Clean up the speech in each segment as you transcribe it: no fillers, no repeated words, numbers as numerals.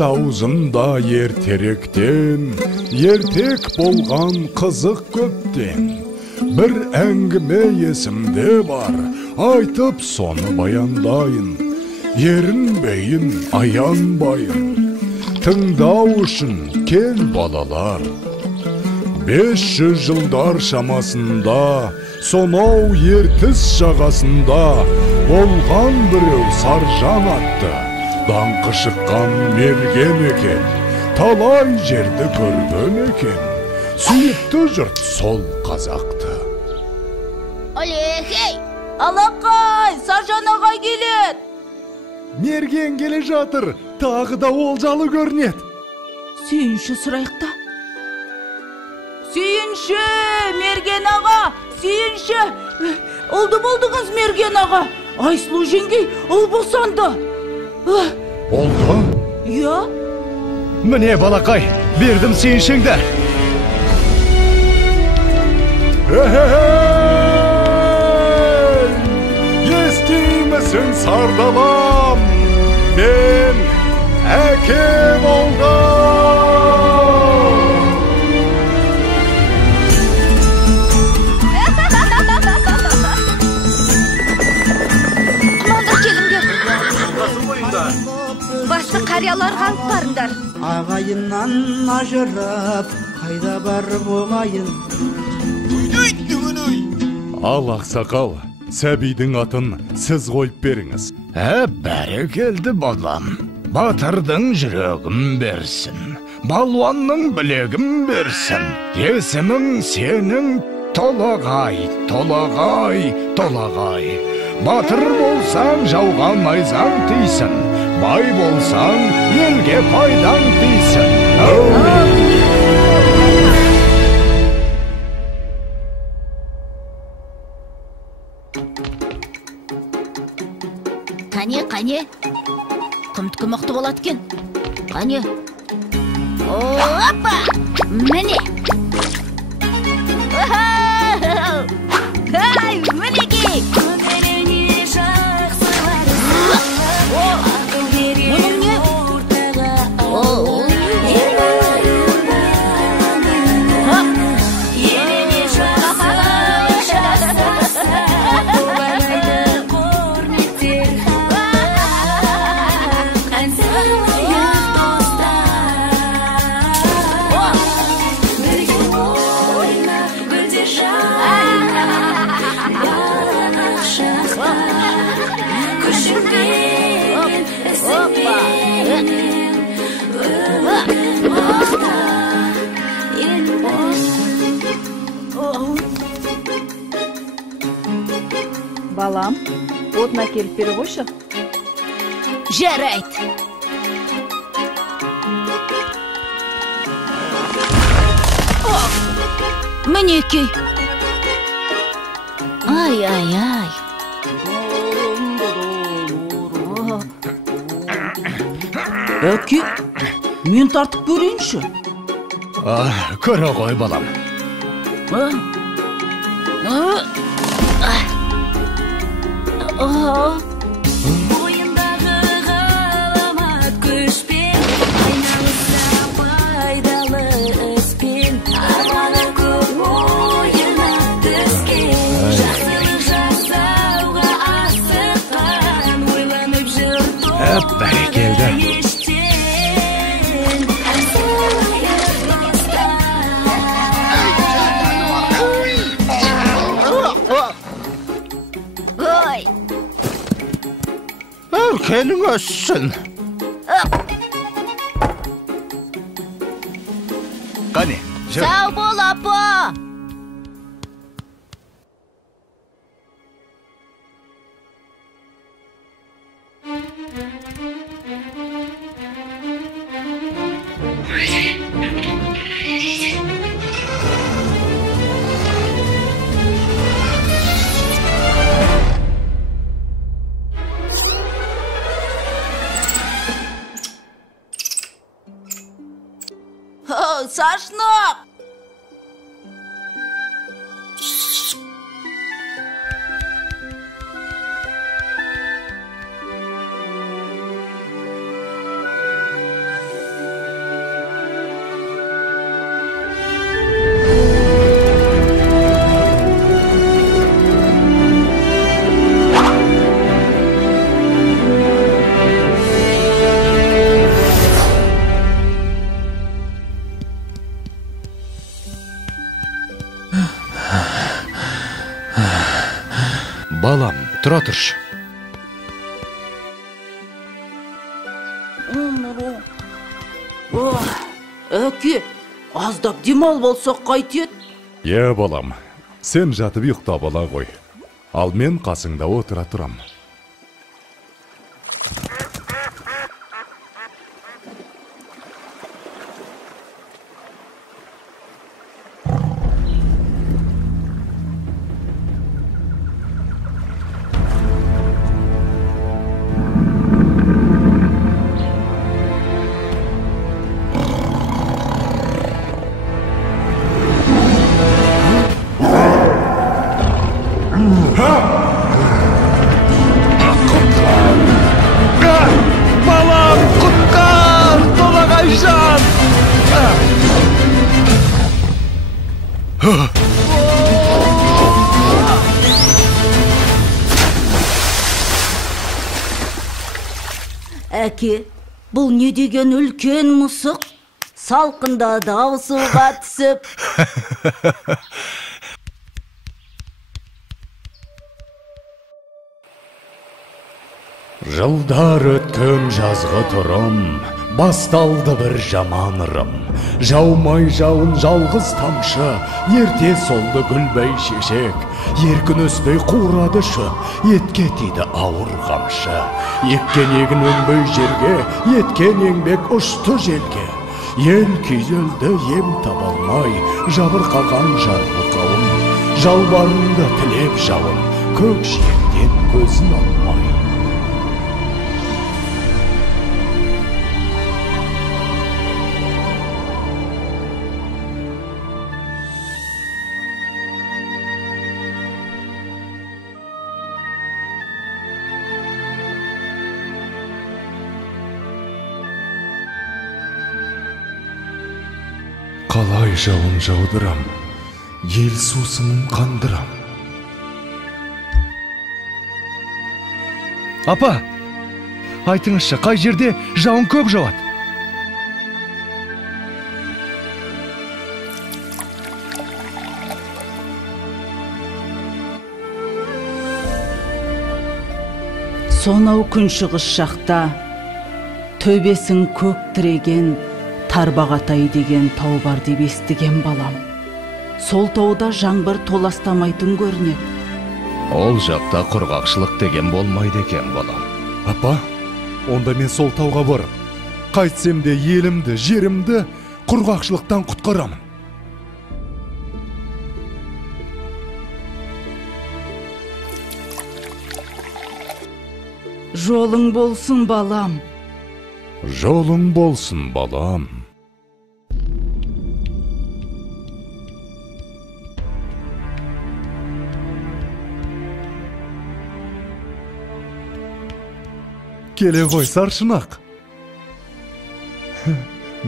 Ел аузында ертеректен, ертек болған қызық көптен. Bir әңгіме есімде бар, айтып соны баяндайын. Ерінбейін, аянбайын, тыңдау үшін кел балалар. 500 жылдар шамасында, сонау ертіс жағасында, болған біреу Саржан атты, даңқы шыққан мерген екен, талай жерді көрген екен, сүйікті жұрт сол қазақты. Алехей, алақай, Саржан ағай келеді. Мерген келе жатыр, тағы да олжалы көрінеді. Сүйінші сұрайықта. Сүйінші, Мерген аға, сүйінші. Олды болдыңыз, Мерген аға. Айсұлу жеңгей, ұл босанды. Олды? Иә? Міне балақай, бердім сүйіншіңді. Естимісің сардалам, мен әке болдым. Басты қарияларға алып барыңдар. Ағайыннан ажырап, қайда барып оңайын. Ал ақсақал, сәбидің атын сіз қойып беріңіз. Бәрекелді балам. Батырдың жүрегін берсін, балуанның білегін берсін. Есімің сенің Толағай, Толағай, Толағай. Батыр болсаң жауға найзаң тисін, бай болсаң елге пайдаң тисін. Қане, құмтқы мықты болады кен. Қане. Опа! Міне! Ай, мінекей! Мұның не? Балам, отына келіп бері қойшы. Жарайды. Мінекей. Ай. Әке, мен тартып көрейінші. Көре ғой балам. Бойындағы ғаламат күшпен, айналыса пайдалы іспен, арманы көп ойына түскен, жақсылық жасауға асыққан, ойланып жүр Бәрекелді. Өркенің өссін. Қане, жүр. Сау бол, апа. Сашнақ! Балам, тұра тұршы. Әке, аздап демал болсақ қайтет? Балам, сен жатып ұйықтап ала ғой. Ал мен қасыңда отыра тұрам. Балам, құтқар! Толағайжан! Әке, бұл не деген үлкен мысық? Салқында дауысуға түсіп. Жылдар өткен жазғы тұрым, басталды бір жаман ырым. Жаумай жауын жалғыз тамшы, ерте солды гүлбей шешек. Еркін өспей қурады шөп, етке тиді ауыр қамшы. Еккен егін өнбей жерге, еткен еңбек ұшты желге. Ел күйзелді ем табалмай, жабырқаған жарғы қауым. Жалбарынды тілеп жауын, көк жиектен көзін алмай. Қалай жауын жаудырам, ел сусынын қандырам. Апа, айтыңызшы, қай жерде жауын көп жауады? Сонау күншығыс жақта, төбесін көк тіреген Тарбағатай деген тау бар деп естіген балам. Сол тауда жаңбыр толастамайтын көрінеді. Ол жақта құрғақшылық деген болмайды екен, балам. Апа, онда мен сол тауға барып, қайтсем де елімді, жерімді құрғақшылықтан құтқарамын. Жолың болсын, балам. Жолың болсын, балам. Келе ғой, саршынақ.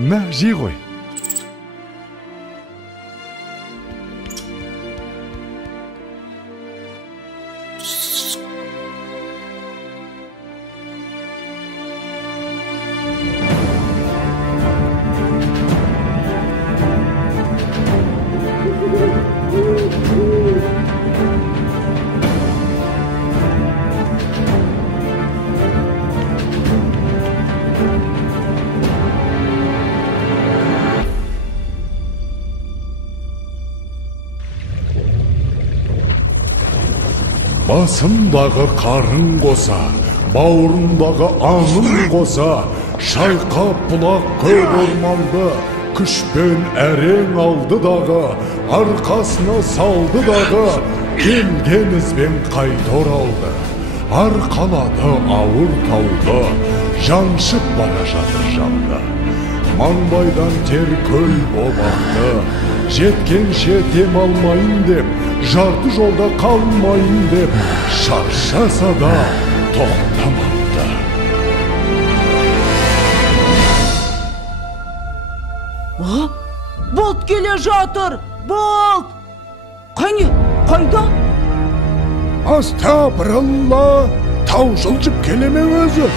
Мә, жей ғой. Басындағы қарын қоса, бауырындағы аңын қоса, шайқап бұлақ көп орманды, күшпен әрең алды дағы, арқасына салды дағы, келген ізбен қайта оралды. Арқалады ауыр тауды, жаншып бара жатыр жанды. Маңбайдан тер көл болақты, жеткенше дем алмайын деп, жарты жолда қалмайын деп, шаршаса да тоқтамапты. Болт келе жатыр! Болт! Қане, қайда? Астапыралла, тау жылжып келеме өзі.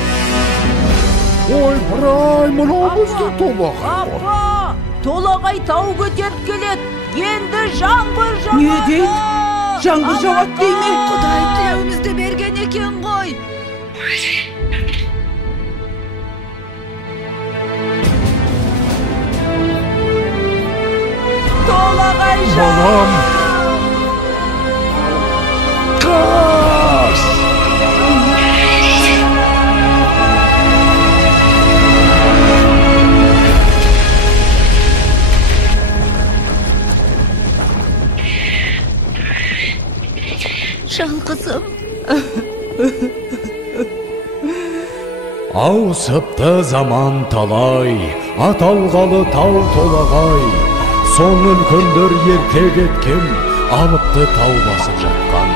Ой, бұрай, мұнамызды толағай. Апа, толағай тау көтеріп келеді. Енді жаңбыр жауады. Не дейді? жаңбыр жауат дейме? Құдай тілеуімізді берген екен ғой. Толағай Балам! Қаш! Жан қызым. Ауысыпты заман талай, аталғалы тау толағай. Соң үлкендер ерте кеткен, алыпты тау басып жатқан.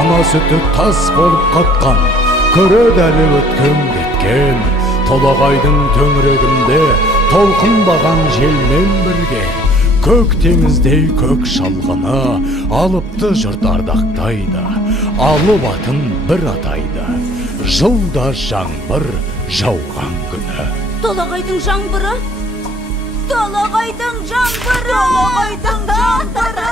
Ана сүті тас болып қатқан, көреді өткен кеткен. Толағайдың төңірегінде толқынбаған желмен бірге. Көк теңіздей көк шалғыны алыпты жұрт ардақтайды. Алып атын бір атайды. Жылда жаңбыр жауған күні. Толағайдың жаңбыры? Толағайдың жаңбыры! Толағайдың жаңбыры!